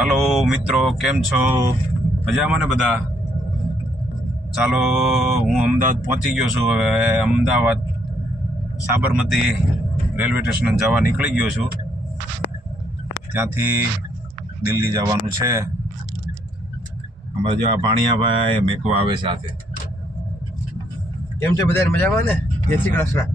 હાલો મિત્રો, કેમ છો? મજામાં ને બધા? ચાલો, હું અમદાવાદ પહોંચી ગયો છું. હવે અમદાવાદ સાબરમતી રેલવે સ્ટેશન જવા નીકળી ગયો છું. ત્યાંથી દિલ્હી જવાનું છે. અમારે જો આ ભાણિયાભાઈ મેકવા આવે સાથે. કેમ છે બધા મજામાં ને? જય શ્રી કૃષ્ણ.